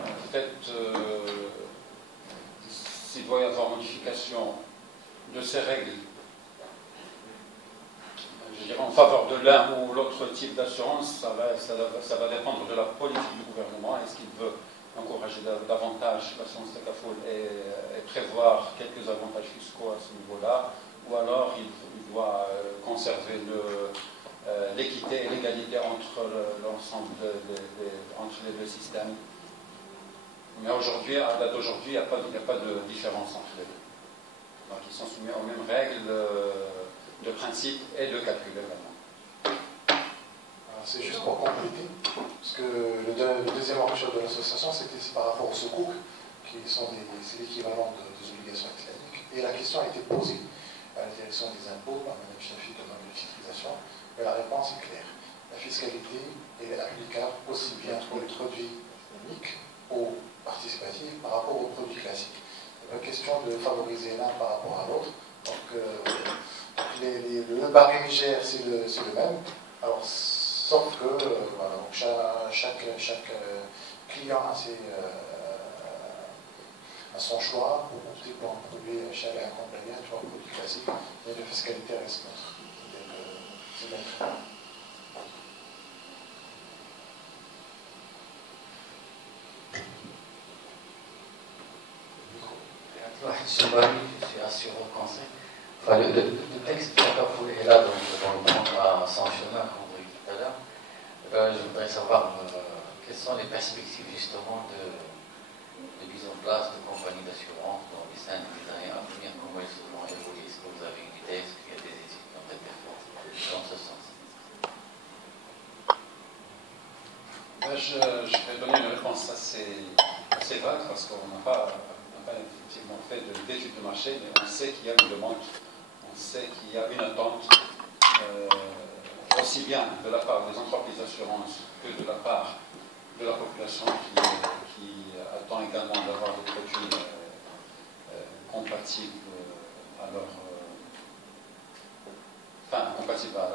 en fait, s'il doit y avoir modification de ces règles, je dirais en faveur de l'un ou l'autre type d'assurance, ça va dépendre de la politique du gouvernement. Est-ce qu'il veut encourager davantage l'assurance Tekafoul et prévoir quelques avantages fiscaux à ce niveau-là, ou alors il doit conserver l'équité et l'égalité entre l'ensemble entre les deux systèmes. Mais aujourd'hui, à date d'aujourd'hui, il n'y a pas de différence entre les deux. Donc ils sont soumis aux mêmes règles de principe et de calcul également. C'est juste pour compléter, parce que le deuxième enrichisseur de l'association, c'était par rapport aux secours, qui sont c'est l'équivalent des obligations islamiques. Et la question a été posée à la direction des impôts, par Mme Chafi, de la fiscalisation, mais la réponse est claire. La fiscalité est applicable aussi bien pour les produits uniques aux participatifs par rapport aux produits classiques. Il n'est pas question de favoriser l'un par rapport à l'autre. Donc, le barème IGR, c'est le même. Alors, sauf que voilà, donc chaque client a son choix pour opter pour un produit charia compliant, pour un produit classique, mais la fiscalité reste neutre. C'est bien clair. Je suis assureur conseil. Enfin, le texte est là dans le contrat sanctionneur qu'on a eu tout à l'heure. Je voudrais savoir quelles sont les perspectives justement de mise en place de compagnies d'assurance dans les 5 années à venir, comment elles vont évoluer. Est-ce que vous avez une idée? Est-ce qu'il y a des études qui ont été faites dans ce sens? Je vais donner une réponse assez vague parce qu'on n'a pas effectivement fait d'études de marché, mais on sait qu'il y a une demande, on sait qu'il y a une attente, aussi bien de la part des entreprises d'assurance que de la part de la population qui attend également d'avoir des produits compatibles à leur compatibles à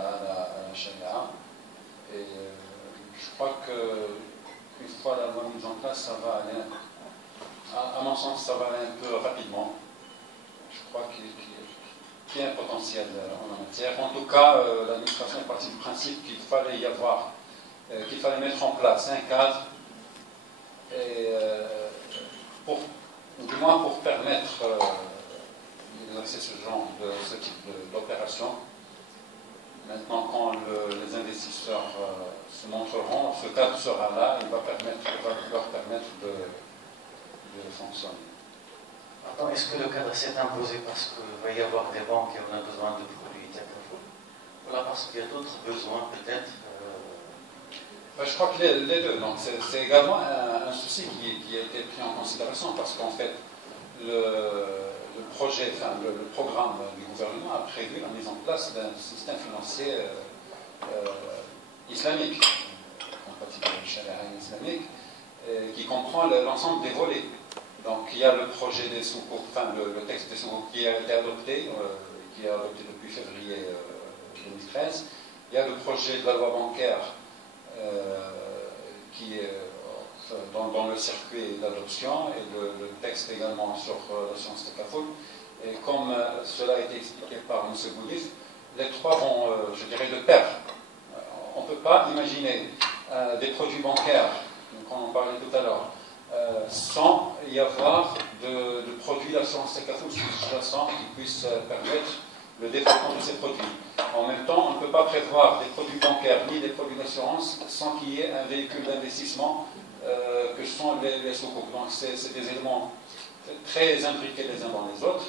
la charia. Et je crois qu'une fois la loi mise en place, ça va aller, à mon sens, ça va aller un peu rapidement. Je crois qu'il y a un potentiel en la matière. En tout cas, l'administration est partie du principe qu'il fallait qu'il fallait mettre en place un cadre, et du moins pour permettre d'exercer ce type d'opération. Maintenant, quand les investisseurs se montreront, ce cadre sera là, il va leur permettre de fonctionner. Attends, est-ce que le cadre s'est imposé parce qu'il va y avoir des banques et on a besoin de produits Tekafoul? Voilà, parce parce qu'il y a d'autres besoins peut-être. Je crois que les deux. Donc c'est également un souci qui a été pris en considération parce qu'en fait, le projet, enfin le programme du gouvernement a prévu la mise en place d'un système financier islamique, compatible avec le charia islamique, qui comprend l'ensemble des volets. Donc il y a le projet des soukouk, enfin le texte des soukouk qui a été adopté, depuis février 2013. Il y a le projet de la loi bancaire qui est dans le circuit d'adoption et le texte également sur l'assurance Tekafoul. Et comme cela a été expliqué par M. Boudif, les trois vont, je dirais, de pair. On ne peut pas imaginer des produits bancaires, comme on en parlait tout à l'heure, sans y avoir de produits d'assurance Tekafoul sous-jacents qui puissent permettre le développement de ces produits. En même temps, on ne peut pas prévoir des produits bancaires ni des produits d'assurance sans qu'il y ait un véhicule d'investissement que sont les soukouk. Donc c'est des éléments très imbriqués les uns dans les autres.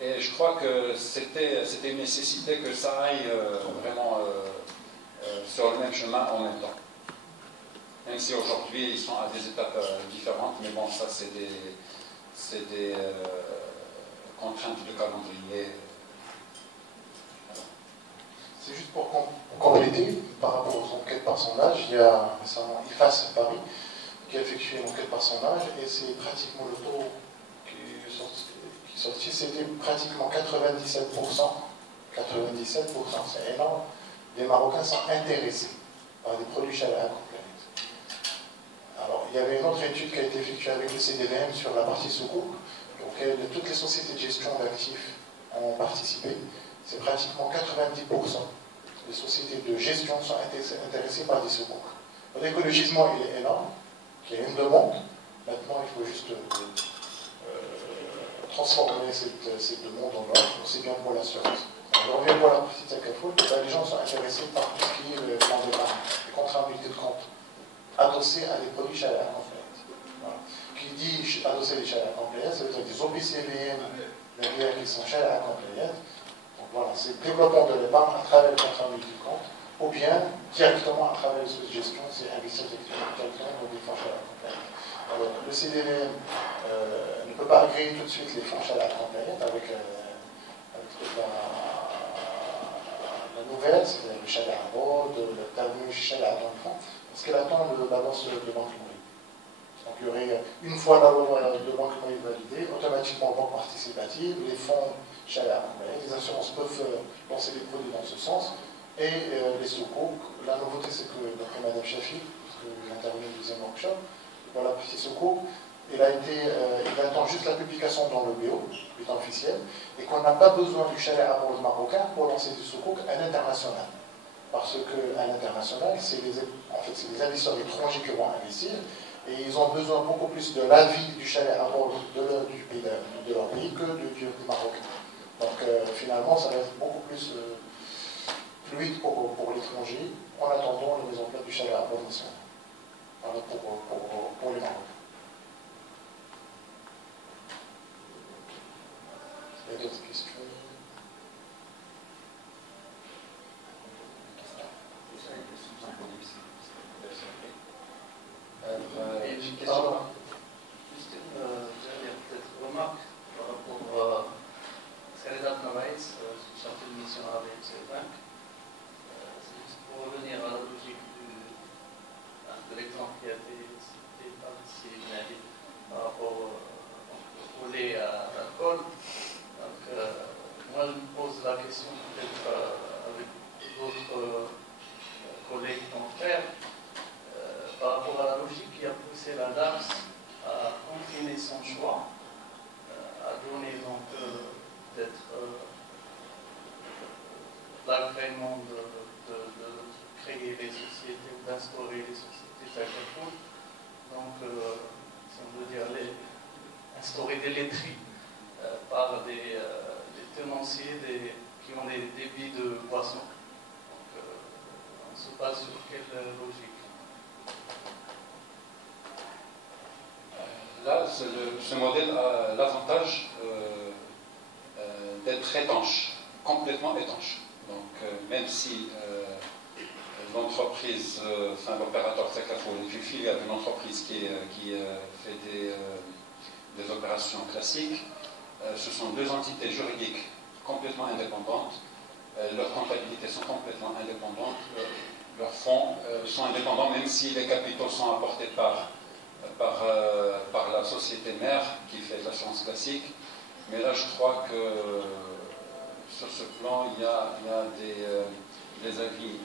Et je crois que c'était une nécessité que ça aille vraiment sur le même chemin en même temps. Même si aujourd'hui ils sont à des étapes différentes, mais bon, ça c'est des contraintes de calendrier. C'est juste pour compléter, par rapport aux enquêtes par sondage, il y a récemment IFAS Paris qui a effectué une enquête par sondage et c'est pratiquement le taux qui est sorti, c'était pratiquement 97%. 97%, c'est énorme. Les Marocains sont intéressés par des produits charia complets. Alors, il y avait une autre étude qui a été effectuée avec le CDVM sur la partie soukouk, auquel toutes les sociétés de gestion d'actifs ont participé. C'est pratiquement 90% des sociétés de gestion sont intéressées par des soukouk. C'est-à-dire que le gisement il est énorme, qu'il y a une demande. Maintenant, il faut juste transformer cette demande en offre, aussi bien pour l'assurance. On revient pour la partie Tekafoul, les gens sont intéressés par tout ce qui est le plan d'épargne, les contrats de compte, adossés à des produits charia complets. Voilà. Qui dit adosser les charia complets, ça veut dire des OPCVM, qui sont charia complets. Voilà, c'est le développement de l'épargne à travers le contrat multi-compte, ou bien directement à travers les gestion, c'est investir directement dans des fonds charia complets. Alors, le CDVM ne peut pas agréer tout de suite les fonds charia complets avec toute la nouvelle, c'est le charia à bord, le terme charia dans le fond, parce qu'elle attend l'avance de banque moyenne. Donc il y aurait, une fois la loi de banque moyenne validée, automatiquement banque participative, les fonds charia, les assurances peuvent lancer des produits dans ce sens, et les soukouk, la nouveauté c'est que, d'après Mme Chafi, parce que j'ai intervenu au deuxième workshop, pour la petite soukouk, il attend juste la publication dans le BO, bulletin officiel, et qu'on n'a pas besoin du charia à bord marocain pour lancer du soukouk à l'international. Parce qu'à l'international, c'est les investisseurs étrangers qui vont investir, et ils ont besoin beaucoup plus de l'avis du charia à bord de leur pays que du marocain. Donc finalement, ça va être beaucoup plus fluide pour l'étranger, en attendant la mise en place du charia à bord national. Voilà pour les Marocains. Il y a d'autres questions? Une question, juste une dernière peut-être remarque par rapport à Khaled Nawaïs, chef de mission à l'ABM5. C'est juste pour revenir à la logique de l'exemple qui a été cité par ici par rapport au lait à l'alcool. Donc, moi je me pose la question peut-être avec d'autres collègues confrères. Par rapport à la logique qui a poussé la DARS à confiner son choix, à donner donc peut-être l'agrément de créer les sociétés ou d'instaurer les sociétés Tekafoul. Donc, si on veut dire, instaurer des laiteries par des tenanciers qui ont des débits de boissons. Donc, on se base sur quelle logique? Là, ce modèle a l'avantage d'être étanche, complètement étanche. Donc, même si l'entreprise, enfin l'opérateur Takaful est une filiale d'une entreprise qui fait des opérations classiques. Ce sont deux entités juridiques complètement indépendantes. Leurs comptabilités sont complètement indépendantes. Leurs fonds sont indépendants, même si les capitaux sont apportés par la société mère qui fait l'assurance classique. Mais là, je crois que sur ce plan, il y a des avis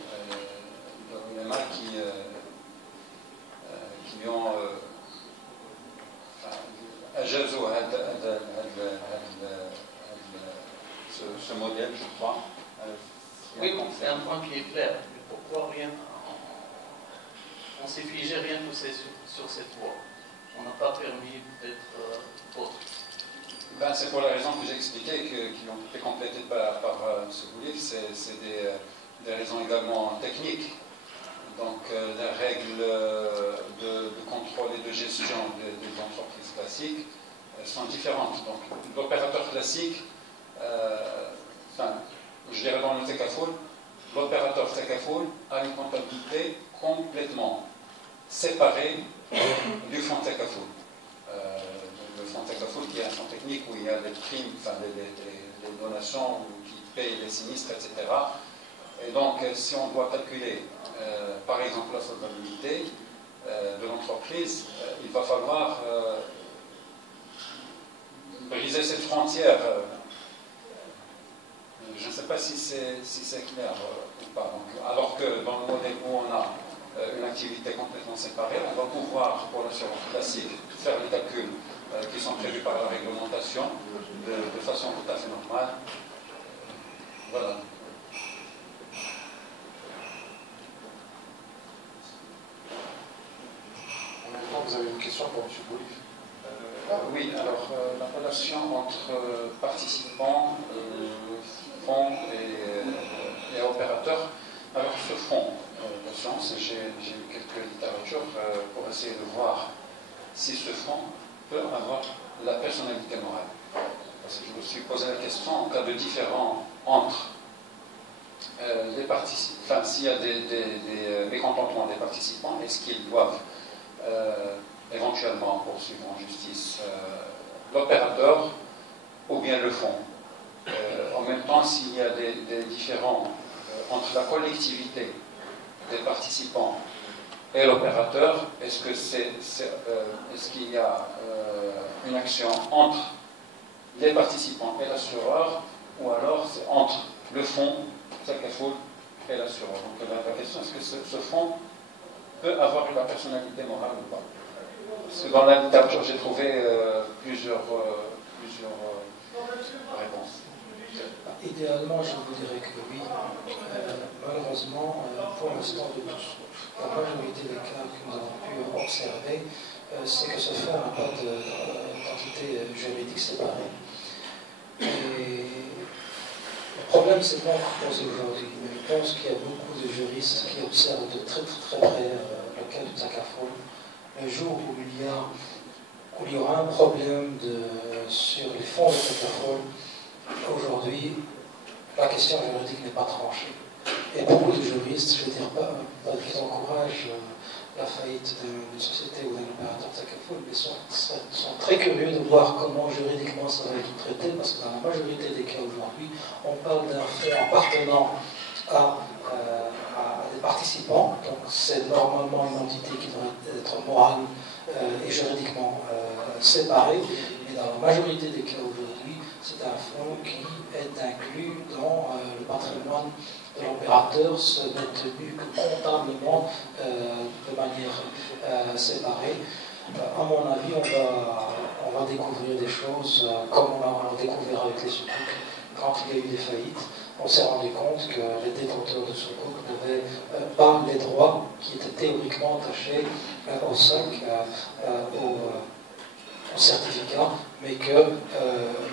de l'ULMA qui ont أجازوا ce modèle, je crois. Oui, bon, c'est un point qui est clair. Mais pourquoi rien on s'est figé rien poussé sur cette voie? On n'a pas permis peut-être autre. Ben, c'est pour la raison que j'ai expliqué, qui ont été complétées par ce livre. C'est des raisons également techniques. Donc, les règles de contrôle et de gestion des entreprises classiques sont différentes. Donc, l'opérateur classique, je dirais dans le Takaful, l'opérateur Takaful a une comptabilité complètement séparée du fonds Takaful. Le fonds Takaful qui est un fonds technique où il y a des primes, des donations qui payent les sinistres, etc. Et donc, si on doit calculer, par exemple, la solvabilité de l'entreprise, il va falloir briser cette frontière. Je ne sais pas si c'est clair ou pas. Donc, alors que dans le modèle où on a une activité complètement séparée, on va pouvoir, pour l'assurance classique, faire les calculs qui sont prévus par la réglementation de façon tout à fait normale. Voilà. Vous avez une question pour M. Boulif? Oui, alors la relation entre participants, fonds et opérateurs. Alors ce fonds d'assurance, j'ai eu quelques littératures pour essayer de voir si ce fonds peut avoir la personnalité morale. Parce que je me suis posé la question en cas de différend entre les participants, enfin s'il y a des mécontentements des participants, est-ce qu'ils doivent éventuellement poursuivre en justice l'opérateur ou bien le fonds. En même temps, s'il y a des différends entre la collectivité des participants et l'opérateur, est-ce qu'il y a une action entre les participants et l'assureur, ou alors c'est entre le fonds, Takaful, et l'assureur. Donc la question, est-ce que ce fonds peut avoir la personnalité morale ou pas? Parce que dans la littérature, j'ai trouvé plusieurs réponses. Idéalement, je vous dirais que oui. Malheureusement, pour l'instant, de tous, la majorité des cas que nous avons pu observer, c'est que ce fonds n'a pas d'entité juridique séparée. Et le problème, c'est pas encore posé aujourd'hui, mais je pense qu'il y a beaucoup de juristes qui observent de très près le cas du Takaful. Le jour où il y aura un problème sur les fonds de Takaful, aujourd'hui, la question juridique n'est pas tranchée. Et beaucoup de juristes, je ne veux dire pas qu'ils encouragent la faillite d'une société ou d'un opérateur Takaful, mais sont très curieux de voir comment juridiquement ça va être traité, parce que dans la majorité des cas aujourd'hui, on parle d'un fonds appartenant à des participants, donc c'est normalement une entité qui doit être morale et juridiquement séparée, mais dans la majorité des cas aujourd'hui, c'est un fonds qui est inclus dans le patrimoine de l'opérateur, ce n'est tenu que comptablement de manière séparée. À mon avis, on va découvrir des choses comme on a découvert avec les sukuk. Quand il y a eu des faillites, on s'est rendu compte que les détenteurs de sukuk n'avaient pas les droits qui étaient théoriquement attachés au SAC, au certificat, mais que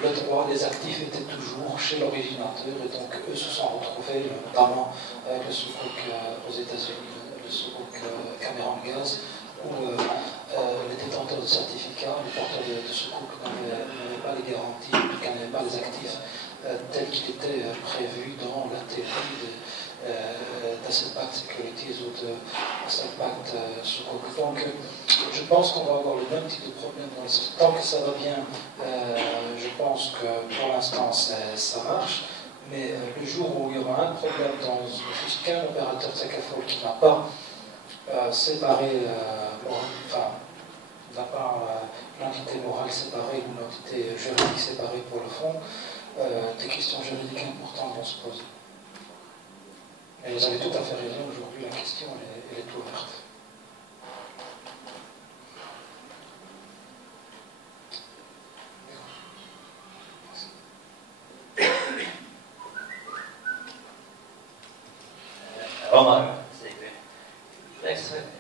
le droit des actifs était toujours chez l'originateur, et donc eux se sont retrouvés, notamment avec le sukuk aux États-Unis, le sukuk Cameron Gaz, où les détenteurs de certificats, les porteurs de sukuk n'avaient pas les garanties, en tout cas n'avaient pas les actifs tels qu'il était prévu dans la théorie d'asset-backed securities ou de asset-backed sukuk. Donc je pense qu'on va avoir le même type de problème dans le secteur. Tant que ça va bien, je pense que pour l'instant ça marche. Mais le jour où il y aura un problème dans juste qu'un opérateur de Takaful qui n'a pas séparé, n'a pas l'entité morale séparée ou l'entité juridique séparée pour le fonds, des questions juridiques importantes vont se poser. Et vous avez tout à fait raison, aujourd'hui la question elle est ouverte. Romain,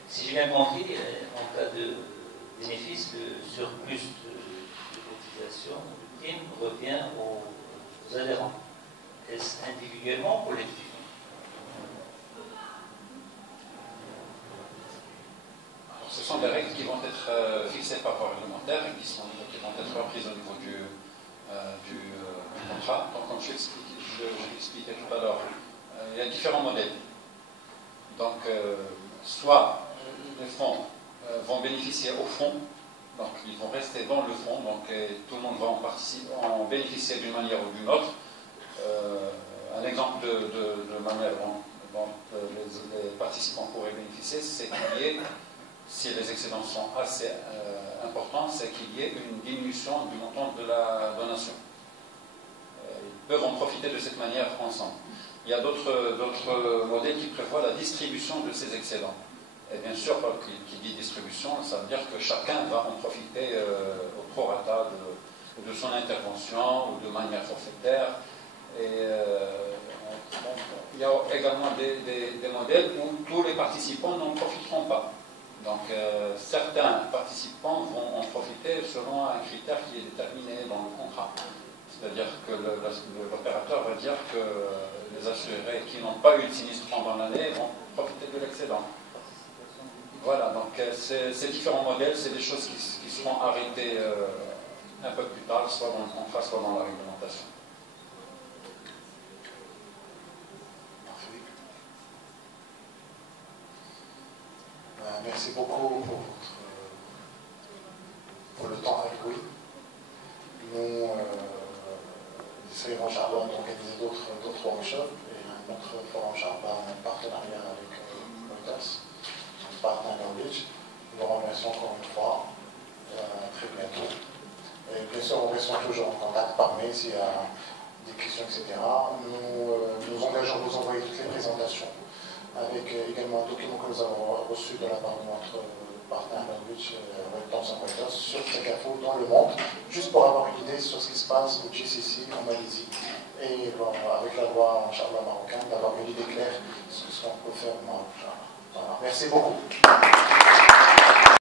si j'ai bien compris, en cas de bénéfice, le surplus de cotisation, de prime, revient aux adhérents. Est-ce individuellement ou collectivement? Ce sont des règles qui vont être fixées par voie réglementaire et qui vont être reprises au niveau du contrat. Donc, comme je l'expliquais tout à l'heure, il y a différents modèles. Donc, soit les fonds vont bénéficier au fond, donc ils vont rester dans le fond, donc tout le monde va en bénéficier d'une manière ou d'une autre. Un exemple de manière dont les participants pourraient bénéficier, c'est qu'il y ait, si les excédents sont assez importants, c'est qu'il y ait une diminution du montant de la donation. Ils peuvent en profiter de cette manière ensemble. Il y a d'autres modèles qui prévoient la distribution de ces excédents. Et bien sûr, qui dit distribution, ça veut dire que chacun va en profiter au prorata de son intervention ou de manière forfaitaire. Et il y a également des modèles où tous les participants n'en profiteront pas. Donc certains participants vont en profiter selon un critère qui est déterminé dans le contrat. C'est-à-dire que l'opérateur va dire que les assurés qui n'ont pas eu de sinistre pendant l'année vont profiter de l'excédent. Voilà, donc ces différents modèles, c'est des choses qui seront arrêtées un peu plus tard, soit dans le contrat, soit dans la réglementation. Merci beaucoup pour le temps alloué. Nous essayons d'organiser d'autres workshops et un autre forum Charba en partenariat avec Reuters, partenaire Knowledge. Nous vous remercions encore une fois. Très bientôt. Et bien sûr, nous restons toujours en contact par mail s'il y a des questions, etc. Nous engageons à vous envoyer toutes les présentations avec également un document que nous avons reçu de la part de notre partenaire Knowledge, Thomson Reuters, sur Takaful dans le monde, juste pour avoir une idée sur ce qui se passe au GCC en Malaisie et avec la loi Inch'Allah marocaine, d'avoir une idée claire sur ce qu'on peut faire au Maroc. Voilà. Merci beaucoup.